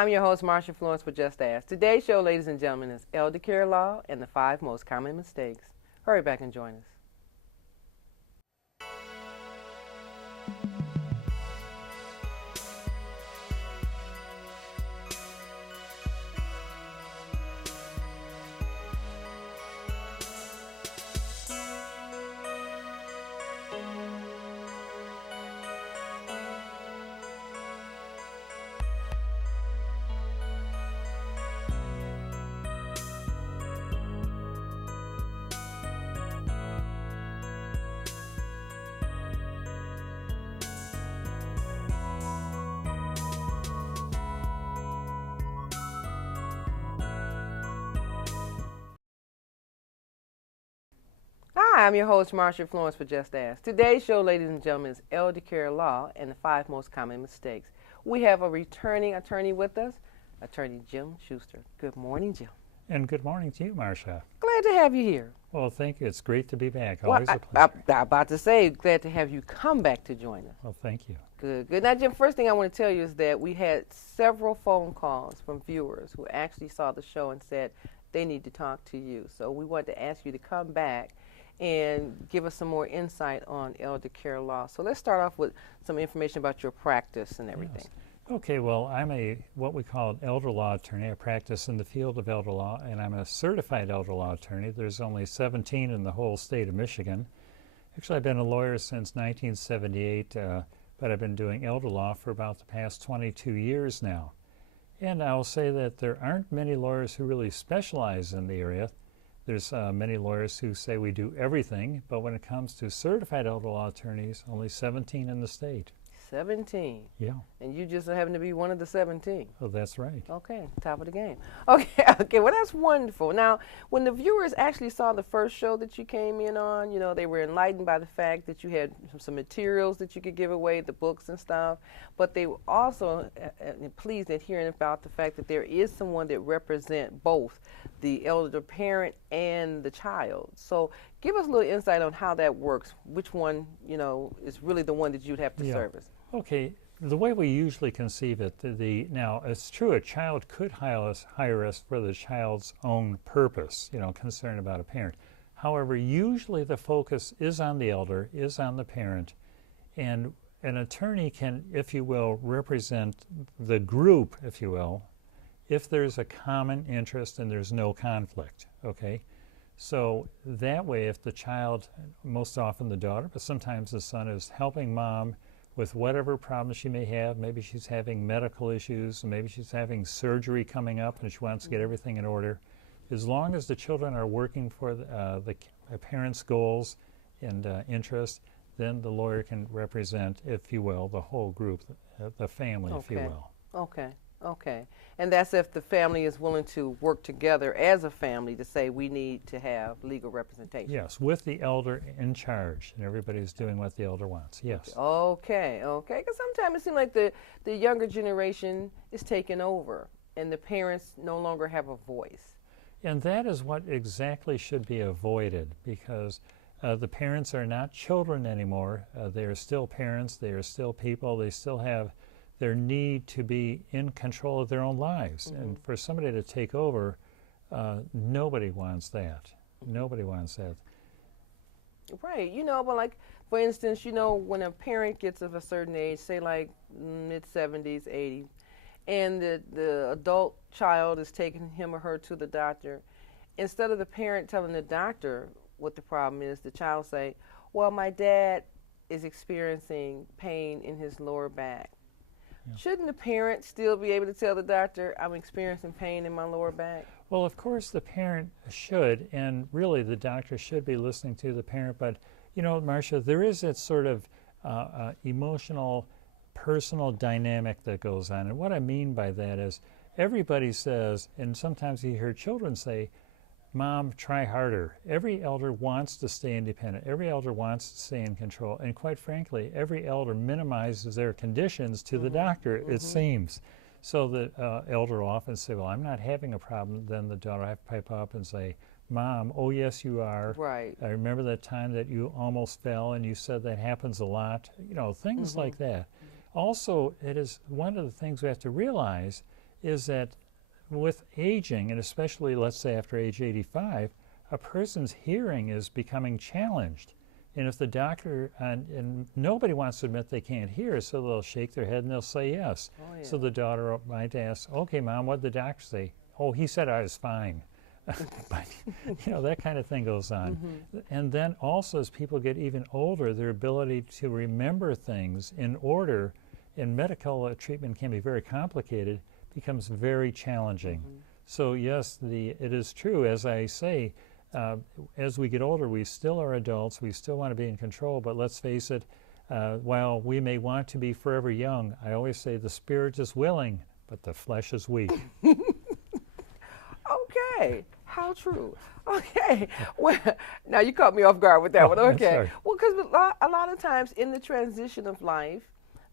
I'm your host, Marsha Florence for Just Ask. Today's show, ladies and gentlemen, is elder care law and the 5 most common mistakes. Hurry back and join us. Hi, I'm your host, Marsha Florence for Just Ask. Today's show, ladies and gentlemen, is elder care law and the 5 most common mistakes. We have a returning attorney with us, Attorney Jim Schuster. Good morning, Jim. And good morning to you, Marsha. Glad to have you here. Well, thank you. It's great to be back. Well, Always a pleasure. I'm about to say, glad to have you come back to join us. Well, thank you. Good, good. Now, Jim, first thing I want to tell you is that we had several phone calls from viewers who actually saw the show and said they need to talk to you. So we wanted to ask you to come back and give us some more insight on elder care law. So let's start off with some information about your practice and everything. Yes. Okay, well, I'm what we call an elder law attorney. I practice in the field of elder law, and I'm a certified elder law attorney. There's only 17 in the whole state of Michigan. Actually, I've been a lawyer since 1978, but I've been doing elder law for about the past 22 years now. And I'll say that there aren't many lawyers who really specialize in the area. There's many lawyers who say we do everything, but when it comes to certified elder law attorneys, only 17 in the state. 17. Yeah. And you just happen to be one of the 17. Oh, that's right. Okay, top of the game. Okay, okay, well, that's wonderful. Now, when the viewers actually saw the first show that you came in on, you know, they were enlightened by the fact that you had some materials that you could give away, the books and stuff, but they were also pleased at hearing about the fact that there is someone that represents both the elder parent and the child. So give us a little insight on how that works, which one, you know, is really the one that you'd have to service. Okay, the way we usually conceive it, now it's true a child could hire us for the child's own purpose, you know, concern about a parent. However, usually the focus is on the elder, is on the parent, and an attorney can, if you will, represent the group, if you will, if there's a common interest and there's no conflict, okay? So that way, if the child, most often the daughter, but sometimes the son, is helping mom with whatever problems she may have, maybe she's having medical issues, maybe she's having surgery coming up and she wants to get everything in order, as long as the children are working for the parents' goals and interests, then the lawyer can represent, if you will, the whole group, the family, if you will. Okay. Okay, and that's if the family is willing to work together as a family to say we need to have legal representation. Yes, with the elder in charge, and everybody's doing what the elder wants, yes. Okay, okay, because sometimes it seems like the younger generation is taking over and the parents no longer have a voice. And that is what exactly should be avoided, because the parents are not children anymore. They are still parents, they are still people, they still have their need to be in control of their own lives. And for somebody to take over, nobody wants that. Nobody wants that. Right, you know, but like, for instance, you know, when a parent gets of a certain age, say like mid-70s, 80s, and the adult child is taking him or her to the doctor, instead of the parent telling the doctor what the problem is, the child say, well, my dad is experiencing pain in his lower back. Yeah. Shouldn't the parent still be able to tell the doctor, I'm experiencing pain in my lower back? Well, of course the parent should, and really the doctor should be listening to the parent, but you know, Marcia, there is that sort of emotional, personal dynamic that goes on. And what I mean by that is everybody says, and sometimes you hear children say, Mom, try harder. Every elder wants to stay independent. Every elder wants to stay in control. And quite frankly, every elder minimizes their conditions to the doctor, it seems. So the elder will often say, well, I'm not having a problem. Then the daughter will have to pipe up and say, Mom, oh yes you are. Right. I remember that time that you almost fell and you said that happens a lot. You know, things like that. Also, it is one of the things we have to realize is that with aging, and especially let's say after age 85, a person's hearing is becoming challenged. And if the doctor, and nobody wants to admit they can't hear, so they'll shake their head and they'll say yes. Oh, yeah. So the daughter might ask, okay, Mom, what did the doctor say? Oh, he said I was fine. But, that kind of thing goes on. And then also as people get even older, their ability to remember things in order, and medical treatment can be very complicated, becomes very challenging. So yes, it is true, as I say, as we get older, we still are adults, we still want to be in control, but let's face it, while we may want to be forever young, I always say the spirit is willing, but the flesh is weak. Okay, how true. Okay, well, now you caught me off guard with that one. Okay, well, because a lot of times in the transition of life,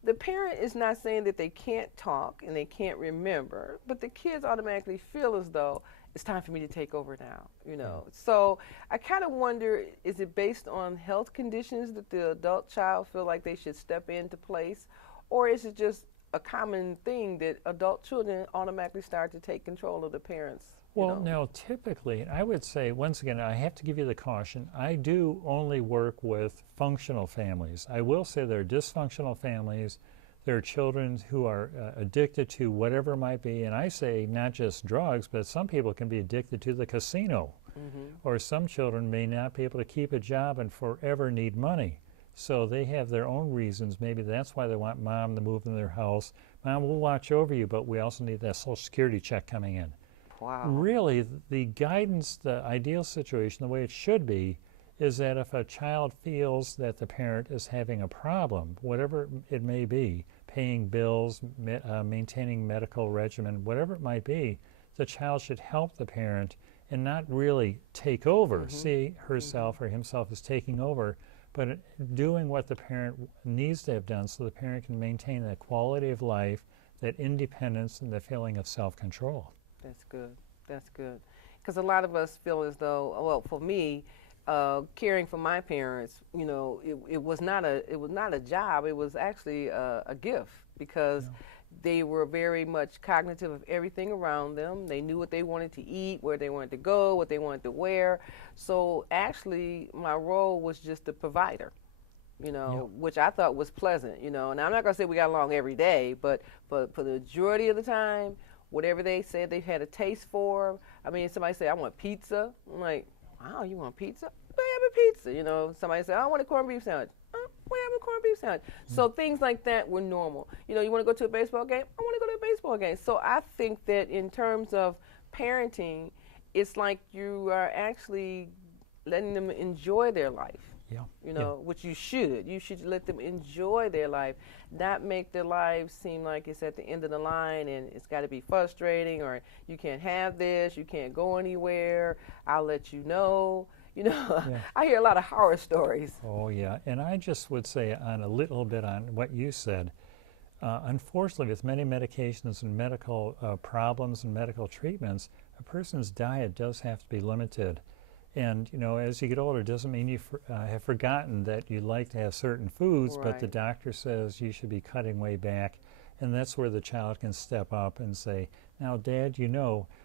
the parent is not saying that they can't talk and they can't remember, but the kids automatically feel as though it's time for me to take over now, So I kind of wonder, is it based on health conditions that the adult child feel like they should step into place, or is it just a common thing that adult children automatically start to take control of the parents? Well, now typically, I would say, once again, I have to give you the caution, I do only work with functional families. I will say there are dysfunctional families, there are children who are addicted to whatever it might be, and I say not just drugs, but some people can be addicted to the casino, or some children may not be able to keep a job and forever need money. So they have their own reasons. Maybe that's why they want Mom to move in their house. Mom, we'll watch over you, but we also need that Social Security check coming in. Wow. Really, the guidance, the ideal situation, the way it should be, is that if a child feels that the parent is having a problem, whatever it may be, paying bills, maintaining medical regimen, whatever it might be, the child should help the parent and not really take over, see herself or himself as taking over, but doing what the parent needs to have done so the parent can maintain that quality of life, that independence, and the feeling of self-control. That's good. That's good. Because a lot of us feel as though, well, for me, caring for my parents, it was not a job. It was actually a gift because they were very much cognitive of everything around them. They knew what they wanted to eat, where they wanted to go, what they wanted to wear. So actually, my role was just the provider, which I thought was pleasant, Now, I'm not going to say we got along every day, but for the majority of the time, whatever they said they had a taste for. I mean, somebody say, I want pizza. I'm like, wow, you want pizza? We have a pizza. Somebody say, I want a corned beef sandwich. We have a corned beef sandwich. So things like that were normal. You want to go to a baseball game? I want to go to a baseball game. So I think that in terms of parenting, it's like you are actually letting them enjoy their life. Which you should. You should let them enjoy their life, not make their lives seem like it's at the end of the line and it's got to be frustrating, or you can't have this, you can't go anywhere, I'll let you know. I hear a lot of horror stories. Oh, yeah. And I just would say on a little bit on what you said, unfortunately, with many medications and medical problems and medical treatments, a person's diet does have to be limited. And, as you get older, it doesn't mean you have forgotten that you like to have certain foods, but the doctor says you should be cutting way back. And that's where the child can step up and say, now, Dad,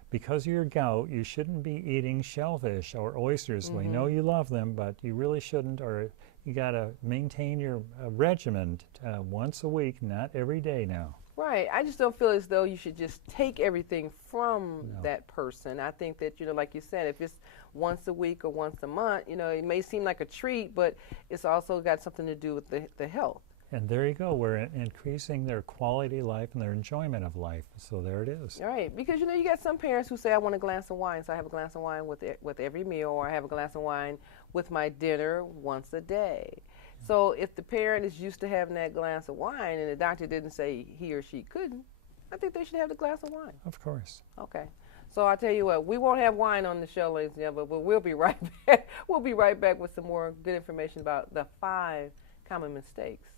because of your gout, you shouldn't be eating shellfish or oysters. We know you love them, but you really shouldn't, or you got to maintain your regimen once a week, not every day now. Right. I just don't feel as though you should just take everything from that person. I think that, like you said, if it's once a week or once a month, it may seem like a treat, but it's also got something to do with the health. And there you go. We're increasing their quality of life and their enjoyment of life. So there it is. All right. Because, you got some parents who say, I want a glass of wine, so I have a glass of wine with every meal, or I have a glass of wine with my dinner once a day. So if the parent is used to having that glass of wine and the doctor didn't say he or she couldn't, I think they should have the glass of wine. Of course. Okay. So I'll tell you what, we won't have wine on the show, ladies and gentlemen, but we'll be right back. We'll be right back with some more good information about the 5 common mistakes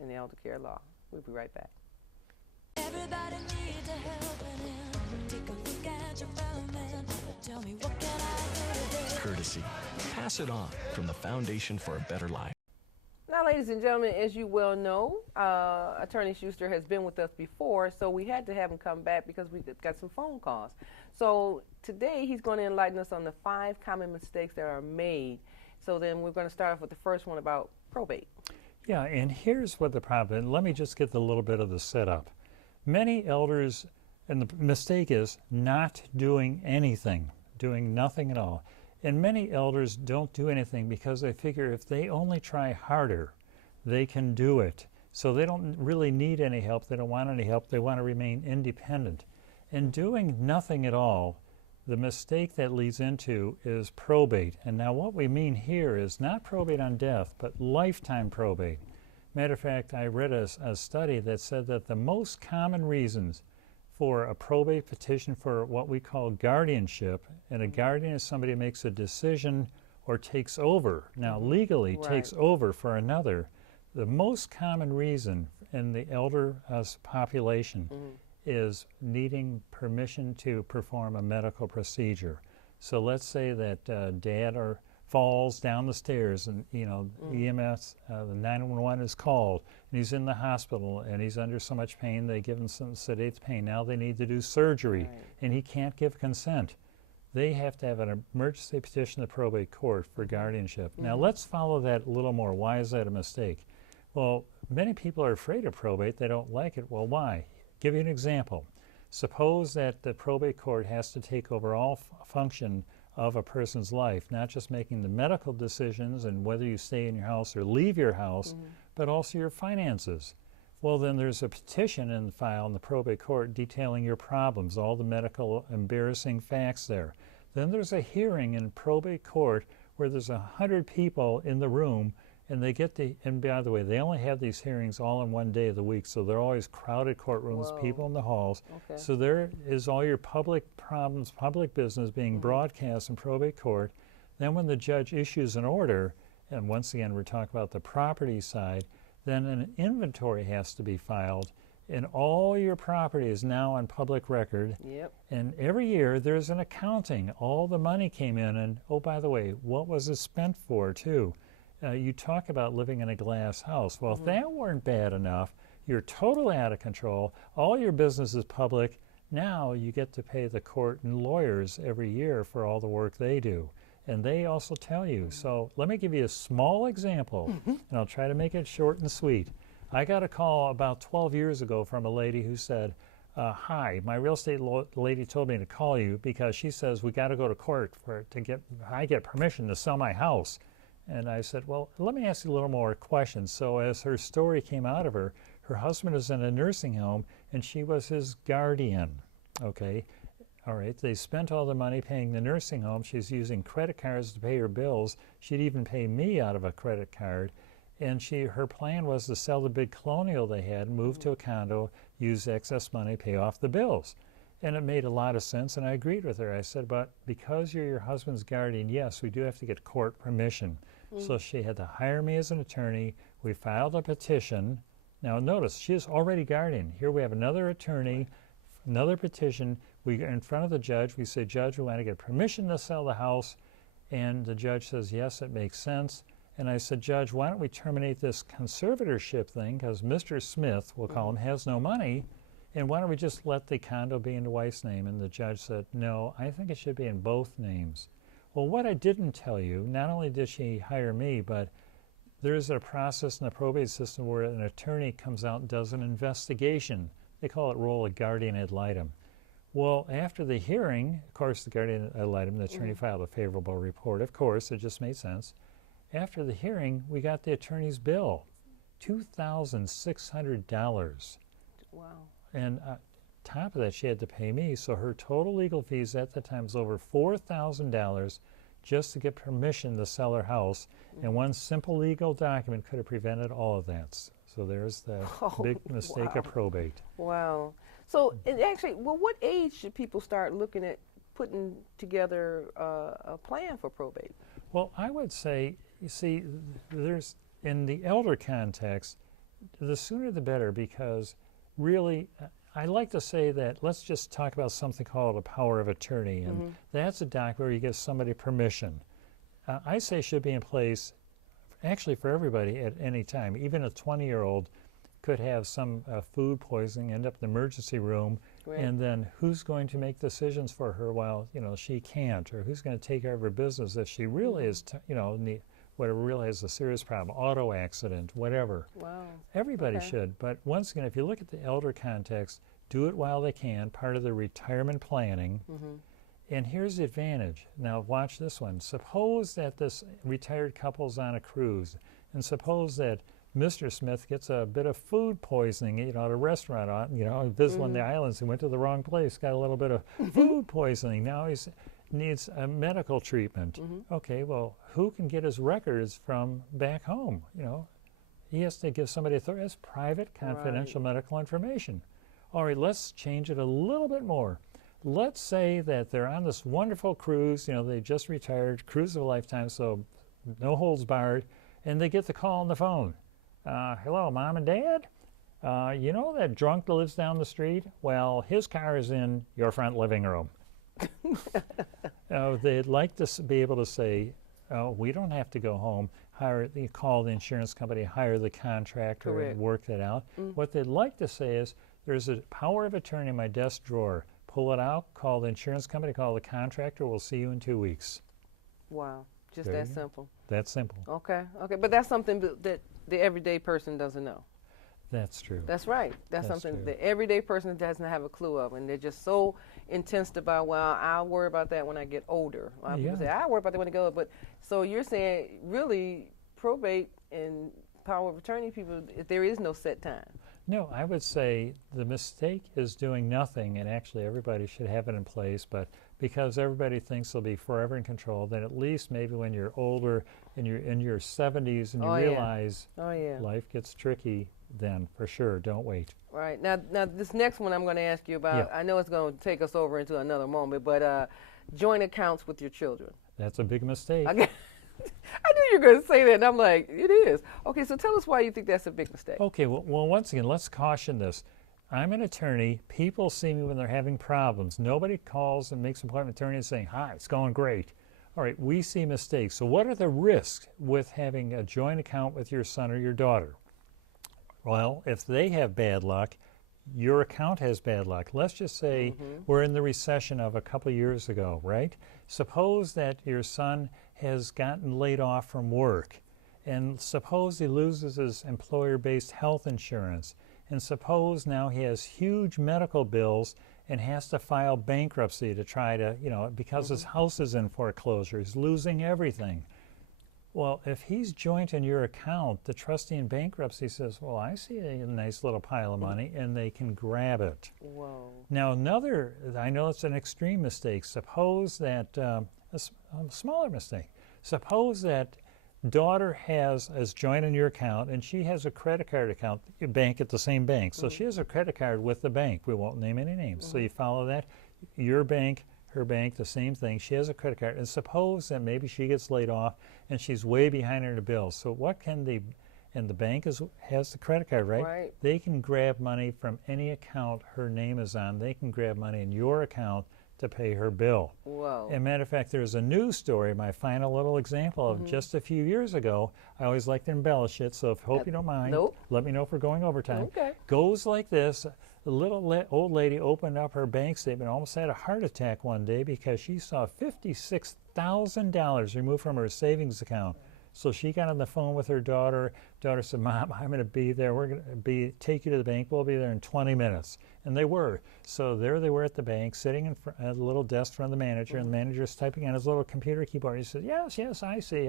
in the elder care law. We'll be right back. Everybody needs a helping hand. Take a look at your fellow man. Tell me, what can I do? Courtesy. Pass it on from the Foundation for a Better Life. Now, ladies and gentlemen, as you well know, Attorney Schuster has been with us before, so we had to have him come back because we got some phone calls. So today he's going to enlighten us on the 5 common mistakes that are made. So then we're going to start off with the first one about probate. Yeah, and here's what the problem is. Let me just get a little bit of the setup. Many elders, and the mistake is not doing anything, doing nothing at all. And many elders don't do anything because they figure if they only try harder, they can do it. So they don't really need any help. They don't want any help. They want to remain independent. And doing nothing at all, the mistake that leads into is probate. And now what we mean here is not probate on death, but lifetime probate. Matter of fact, I read a study that said that the most common reasons for a probate petition for what we call guardianship, and a guardian is somebody who makes a decision or takes over, now legally takes over for another, the most common reason in the elder population is needing permission to perform a medical procedure. So let's say that dad falls down the stairs and EMS, the 911 is called, and he's in the hospital and he's under so much pain they give him some sedate pain. Now they need to do surgery and he can't give consent. They have to have an emergency petition to probate court for guardianship. Now let's follow that a little more. Why is that a mistake? Well, many people are afraid of probate. They don't like it. Well, why? Give you an example. Suppose that the probate court has to take over all function of a person's life, not just making the medical decisions and whether you stay in your house or leave your house, but also your finances. Well, then there's a petition in the file in the probate court detailing your problems, all the medical embarrassing facts there. Then there's a hearing in probate court where there's 100 people in the room, and they get the, and by the way, they only have these hearings all in one day of the week, so they're always crowded courtrooms, people in the halls. So there is all your public problems, public business being broadcast in probate court. Then when the judge issues an order, and once again we're talking about the property side, then an inventory has to be filed, and all your property is now on public record. And every year there's an accounting. All the money came in, and oh, by the way, what was it spent for too? You talk about living in a glass house. Well, if that weren't bad enough, you're totally out of control, all your business is public, now you get to pay the court and lawyers every year for all the work they do. And they also tell you. So let me give you a small example, and I'll try to make it short and sweet. I got a call about 12 years ago from a lady who said, hi, my real estate lady told me to call you because she says we got to go to court I get permission to sell my house. And I said, well, let me ask you a little more questions. So as her story came out of her, her husband is in a nursing home and she was his guardian. Okay, all right, they spent all the money paying the nursing home. She's using credit cards to pay her bills. She'd even pay me out of a credit card. And her plan was to sell the big colonial they had, move to a condo, use excess money, pay off the bills. And it made a lot of sense, and I agreed with her. I said, but because you're your husband's guardian, yes, we do have to get court permission. So she had to hire me as an attorney. We filed a petition. Now notice, she is already guardian. Here we have another attorney, another petition. We go in front of the judge. We say, Judge, we want to get permission to sell the house. And the judge says, yes, it makes sense. And I said, Judge, why don't we terminate this conservatorship thing, because Mr. Smith, we'll call him, has no money. And why don't we just let the condo be in the wife's name? And the judge said, no, I think it should be in both names. Well, what I didn't tell you, not only did she hire me, but there's a process in the probate system where an attorney comes out and does an investigation. They call it role of guardian ad litem. Well, after the hearing, of course, the guardian ad litem, the attorney filed a favorable report. Of course, it just made sense. After the hearing, we got the attorney's bill, $2,600. Wow. And top of that, she had to pay me, so her total legal fees at the time was over $4,000 just to get permission to sell her house, and one simple legal document could have prevented all of that. So there's the big mistake of probate. Wow. So actually, well, what age should people start looking at putting together a plan for probate? Well, I would say, you see, there's, in the elder context, the sooner the better, because really, I like to say that let's just talk about something called a power of attorney, and that's a document where you give somebody permission. I say should be in place actually for everybody at any time. Even a 20-year-old could have some food poisoning, end up in the emergency room, Right. and then who's going to make decisions for her while she can't, or who's going to take care of her business if she really is, whatever really is a serious problem, auto accident, whatever. Wow. Everybody Okay. should, but once again, if you look at the elder context, do it while they can, part of the retirement planning. Mm-hmm. And here's the advantage. Now watch this one. Suppose that this retired couple's on a cruise, and suppose that Mr. Smith gets a bit of food poisoning, at a restaurant, visiting the islands. He went to the wrong place, got a little bit of food poisoning. Now he needs a medical treatment. Okay, well, who can get his records from back home? He has to give somebody authority. That's private, confidential medical information. All right, let's change it a little bit more. Let's say that they're on this wonderful cruise. They just retired, cruise of a lifetime, so no holds barred, and they get the call on the phone. Hello, Mom and Dad? You know that drunk that lives down the street? Well, his car is in your front living room. They'd like to be able to say, we don't have to go home. Call the insurance company, hire the contractor, and work that out. What they'd like to say is, there's a power of attorney in my desk drawer. Pull it out, call the insurance company, call the contractor. We'll see you in 2 weeks. Wow. Just There that you go. simple. That's simple. Okay. But that's something that the everyday person doesn't know. That's true. That's right. That's something true. the everyday person doesn't have a clue of, and they're just so intense about, well, I'll worry about that when I get older. A lot of people say, I'll worry about that when I get older. But so you're saying, really, probate and power of attorney people, there is no set time. No, I would say the mistake is doing nothing, and actually everybody should have it in place, but because everybody thinks they'll be forever in control, then at least maybe when you're older and you're in your 70s and you realize life gets tricky, then for sure, don't wait. Right. Now this next one I'm going to ask you about, I know it's going to take us over into another moment, but joint accounts with your children. That's a big mistake. I knew you were going to say that, and I'm like, it is. Okay, so tell us why you think that's a big mistake. Okay, well, once again, let's caution this. I'm an attorney. People see me when they're having problems. Nobody calls and makes an appointment with an attorney and saying, hi, it's going great. All right, we see mistakes. So what are the risks with having a joint account with your son or your daughter? Well, if they have bad luck, your account has bad luck. Let's just say we're in the recession of a couple years ago, right? Suppose that your son has gotten laid off from work, and suppose he loses his employer-based health insurance, and suppose now he has huge medical bills and has to file bankruptcy to try to, because his house is in foreclosure, he's losing everything. Well, if he's joint in your account, the trustee in bankruptcy says, well, I see a nice little pile of money, and they can grab it. Whoa. Now, I know it's an extreme mistake. Suppose that, a smaller mistake, suppose that daughter is joint in your account, and she has a credit card account, your bank at the same bank. So she has a credit card with the bank. We won't name any names. So you follow that. Your bank, her bank, the same thing. She has a credit card. And suppose that maybe she gets laid off and she's way behind on her bills. So what can and the bank has the credit card, right? Right. They can grab money from any account her name is on. They can grab money in your account to pay her bill. Whoa. As a matter of fact, there's a news story, my final little example of just a few years ago. I always like to embellish it, so hope you don't mind. Nope. Let me know if we're going overtime. Okay. Goes like this. The little old lady opened up her bank statement, almost had a heart attack one day because she saw $56,000 removed from her savings account. So she got on the phone with her daughter. Daughter said, Mom, I'm going to be there. We're going to take you to the bank. We'll be there in 20 minutes. And they were. So there they were at the bank, sitting at a little desk in front of the manager, and the manager's typing on his little computer keyboard. He said, yes, I see.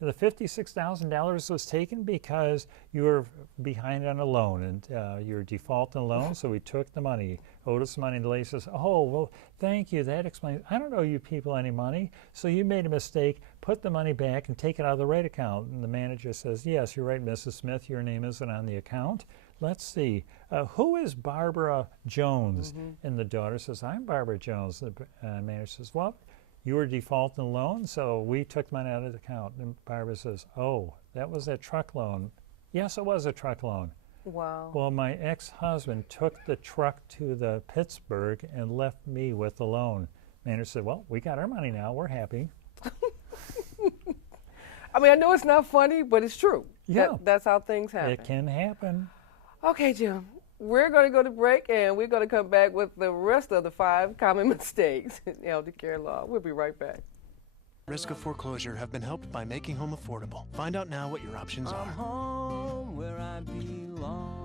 The $56,000 was taken because you were behind on a loan, and you were defaulting a loan, so we took the money, owed us money, and the lady says, oh, well, thank you, that explains, I don't owe you people any money, so you made a mistake, put the money back and take it out of the right account. And the manager says, yes, you're right, Mrs. Smith, your name isn't on the account. Let's see, who is Barbara Jones? And the daughter says, I'm Barbara Jones. The manager says, well, you were defaulting the loan, so we took money out of the account. And Barbara says, oh, that was that truck loan. Yes, it was a truck loan. Wow. Well, my ex-husband took the truck to the Pittsburgh and left me with the loan. Manager said, well, we got our money now. We're happy. I mean, I know it's not funny, but it's true. Yeah. That's how things happen. It can happen. Okay, Jim. We're going to go to break, and we're going to come back with the rest of the 5 common mistakes in elder care law. We'll be right back. Risk of foreclosure have been helped by making home affordable. Find out now what your options are. Home where I belong.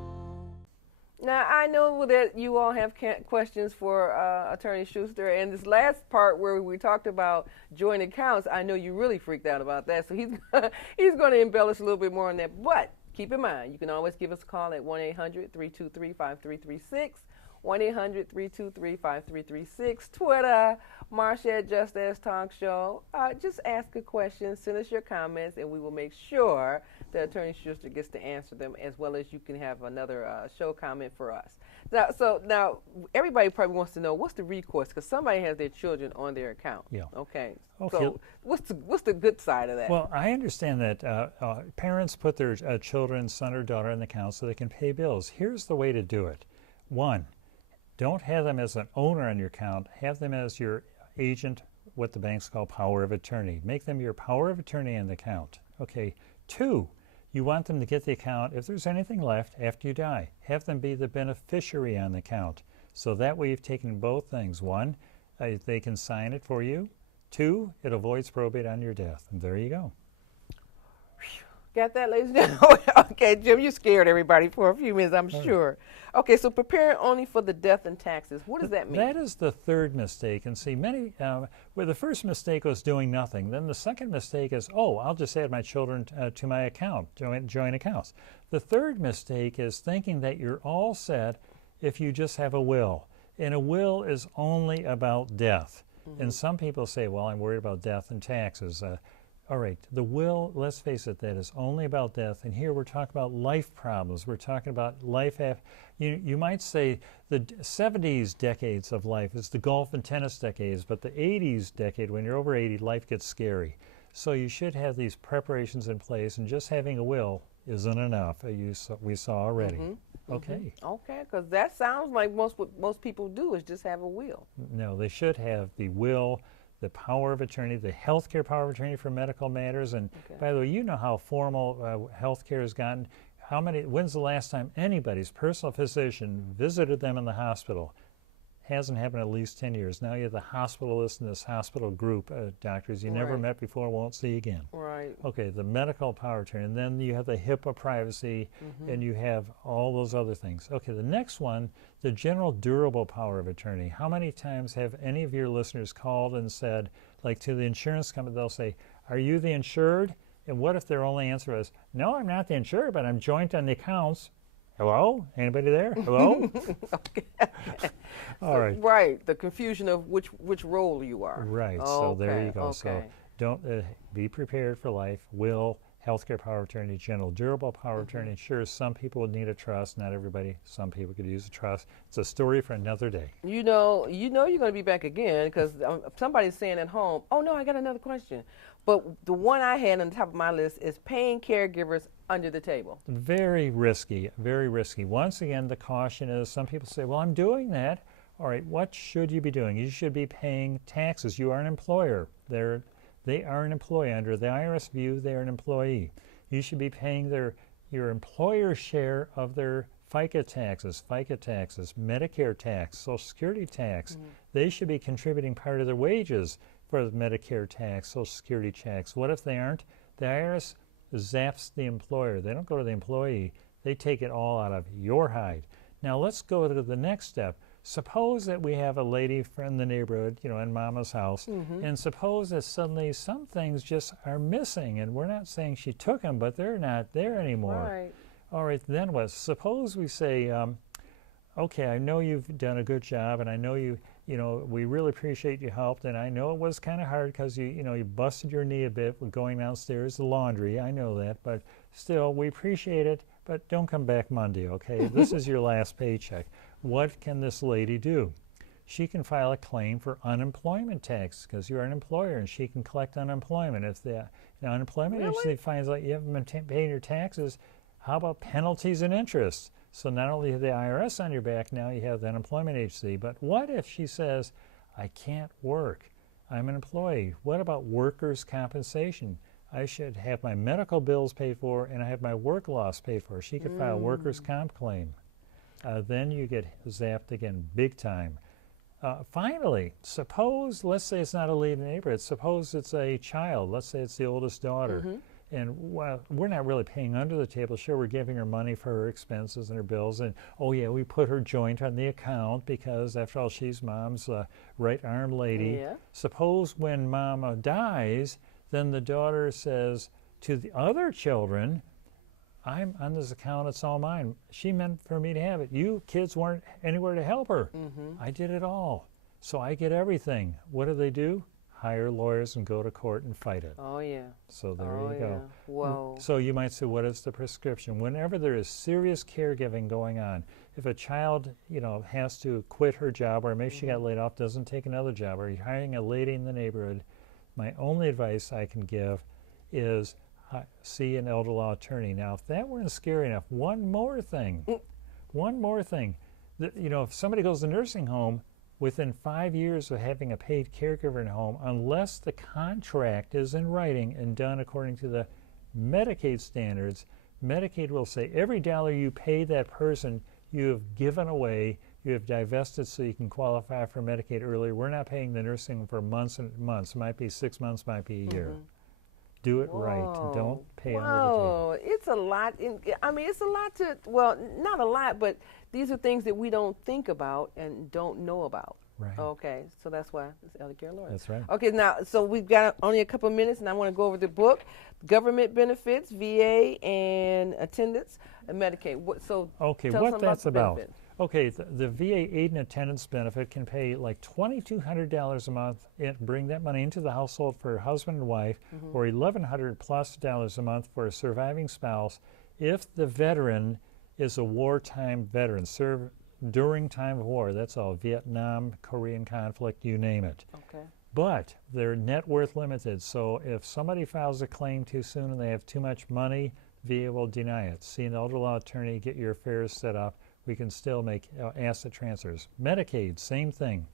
Now, I know that you all have questions for Attorney Schuster, and this last part where we talked about joint accounts, I know you really freaked out about that, so he's going to embellish a little bit more on that. But keep in mind, you can always give us a call at 1-800-323-5336, 1-800-323-5336, Twitter, Marsha at Just As Talk Show. Just ask a question, send us your comments, and we will make sure that Attorney Schuster gets to answer them, as well as you can have another show comment for us. Now, everybody probably wants to know, what's the recourse? Because somebody has their children on their account. Yeah. Okay. Okay. So what's the good side of that? Well, I understand that parents put their children, son or daughter, on the account so they can pay bills. Here's the way to do it. 1, don't have them as an owner on your account. Have them as your agent, what the banks call power of attorney. Make them your power of attorney on the account. Okay. 2, you want them to get the account if there's anything left after you die. Have them be the beneficiary on the account. So that way you've taken both things. 1, they can sign it for you. 2, it avoids probate on your death. And there you go. Got that, ladies and gentlemen? Okay, Jim, you scared everybody for a few minutes, I'm sure. Okay, so prepare only for the death and taxes. What does that mean? That is the third mistake. And see, many, where the first mistake was doing nothing. Then the second mistake is, oh, I'll just add my children to my account, joint accounts. The third mistake is thinking that you're all set if you just have a will. And a will is only about death. And some people say, well, I'm worried about death and taxes. All right, the will, let's face it, that is only about death. And here we're talking about life problems. We're talking about life after. You might say the 70s decades of life is the golf and tennis decades, but the 80s decade, when you're over 80, life gets scary. So you should have these preparations in place, and just having a will isn't enough, we saw already. Okay. Okay, because that sounds like what most people do is just have a will. No, they should have the will, the power of attorney, the health care power of attorney for medical matters. And by the way, you know how formal health care has gotten. When's the last time anybody's personal physician visited them in the hospital? Hasn't happened at least 10 years. Now you have the hospitalist and this hospital group doctors you never met before, won't see again. Right. Okay, the medical power of attorney, and then you have the HIPAA privacy, and you have all those other things. Okay, the next one, the general durable power of attorney. How many times have any of your listeners called and said, like to the insurance company, they'll say, are you the insured? And what if their only answer is, no, I'm not the insured, but I'm joint on the accounts. Hello? Anybody there? Hello? Okay. All right. Right, the confusion of which role you are. Right, so there you go. So don't be prepared for life. Will, healthcare power of attorney, general durable power of attorney. Sure, some people would need a trust. Not everybody. Some people could use a trust. It's a story for another day. You know you're going to be back again because somebody's saying at home, oh, no, I got another question. But the one I had on the top of my list is paying caregivers under the table. Very risky, very risky. Once again, the caution is some people say, well, I'm doing that. All right, what should you be doing? You should be paying taxes. You are an employer. They are an employee. Under the IRS view, they are an employee. You should be paying your employer's share of their FICA taxes, Medicare tax, Social Security tax. They should be contributing part of their wages for the Medicare tax, Social Security tax. What if they aren't? The IRS zaps the employer. They don't go to the employee. They take it all out of your hide. Now let's go to the next step. Suppose that we have a lady from the neighborhood, in Mama's house, and suppose that suddenly some things just are missing, and we're not saying she took them, but they're not there anymore. Right. All right, then what? Suppose we say, okay, I know you've done a good job, and I know we really appreciate your help, and I know it was kind of hard because you busted your knee a bit with going downstairs to laundry. I know that, but still, we appreciate it, but don't come back Monday, okay? This is your last paycheck. What can this lady do? She can file a claim for unemployment tax because you're an employer, and she can collect unemployment. If the unemployment agency finds out you haven't been paying your taxes, how about penalties and interest? So not only have the IRS on your back, now you have the unemployment agency. But what if she says, I can't work, I'm an employee? What about workers' compensation? I should have my medical bills paid for, and I have my work loss paid for. She could file a workers' comp claim. Then you get zapped again, big time. Finally, suppose, let's say it's not a lady in the neighborhood, suppose it's a child, let's say it's the oldest daughter, and while we're not really paying under the table, sure, we're giving her money for her expenses and her bills, and oh yeah, we put her joint on the account because after all, she's mom's right arm lady. Yeah. Suppose when mama dies, then the daughter says to the other children, I'm on this account, it's all mine. She meant for me to have it. You kids weren't anywhere to help her. I did it all. So I get everything. What do? Hire lawyers and go to court and fight it. Oh, yeah. So there you go. Whoa. So you might say, what is the prescription? Whenever there is serious caregiving going on, if a child, has to quit her job, or maybe she got laid off, doesn't take another job, or you're hiring a lady in the neighborhood, my only advice I can give is see an elder law attorney. Now, if that weren't scary enough, one more thing. If somebody goes to a nursing home, within 5 years of having a paid caregiver in a home, unless the contract is in writing and done according to the Medicaid standards, Medicaid will say every dollar you pay that person, you have given away, you have divested so you can qualify for Medicaid earlier. We're not paying the nursing home for months and months. It might be 6 months, might be a year. Do it right. Don't pay under the table. It's a lot. It's a lot to, well, not a lot, but these are things that we don't think about and don't know about. Right. Okay, so that's why it's elder care lawyer. That's right. Okay, now, so we've got only a couple of minutes, and I want to go over the book, Government Benefits, VA, and Attendance, and Medicaid. Okay, tell us what that's about. about. Okay, the VA aid and attendance benefit can pay like $2,200 a month and bring that money into the household for a husband and wife, or $1,100 plus a month for a surviving spouse if the veteran is a wartime veteran, served during time of war. That's all, Vietnam, Korean conflict, you name it. Okay. But they're net worth limited, so if somebody files a claim too soon and they have too much money, VA will deny it. See an elder law attorney, get your affairs set up. We can still make asset transfers. Medicaid, same thing.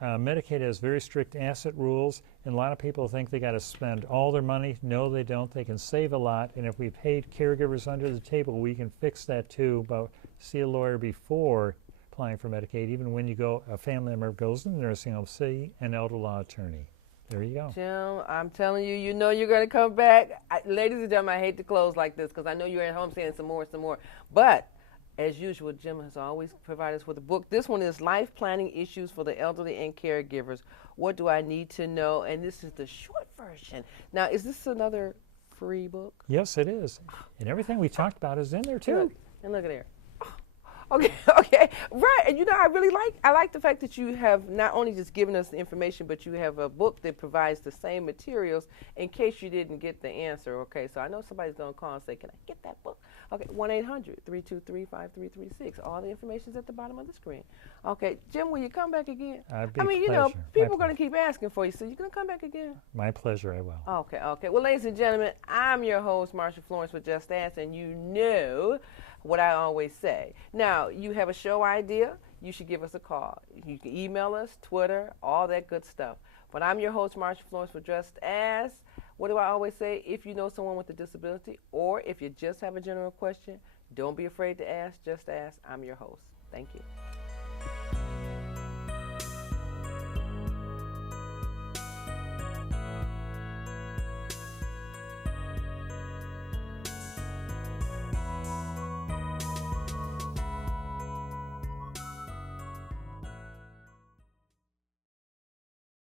Medicaid has very strict asset rules, and a lot of people think they got to spend all their money. No, they don't. They can save a lot, and if we paid caregivers under the table, we can fix that too. But see a lawyer before applying for Medicaid. Even when a family member goes in the nursing home, see an elder law attorney. There you go. Jim, I'm telling you, you're going to come back. Ladies and gentlemen, I hate to close like this because I know you're at home saying some more. But as usual, Jim has always provided us with a book. This one is Life Planning Issues for the Elderly and Caregivers. What do I need to know? And this is the short version. Now, is this another free book? Yes, it is. And everything we talked about is in there, too. And look at there. Okay, right. And I like the fact that you have not only just given us the information, but you have a book that provides the same materials in case you didn't get the answer. Okay, so I know somebody's going to call and say, can I get that book? Okay, 1-800-323-5336. All the information's at the bottom of the screen. Okay, Jim, will you come back again? People are going to keep asking for you, so you're going to come back again? My pleasure, I will. Okay. Well, ladies and gentlemen, I'm your host, Marsha Florence with Just Ask, and you know what I always say. Now, you have a show idea, you should give us a call. You can email us, Twitter, all that good stuff. But I'm your host, Marsha Florence with Just Ask. What do I always say? If you know someone with a disability, or if you just have a general question, don't be afraid to ask. Just ask. I'm your host. Thank you.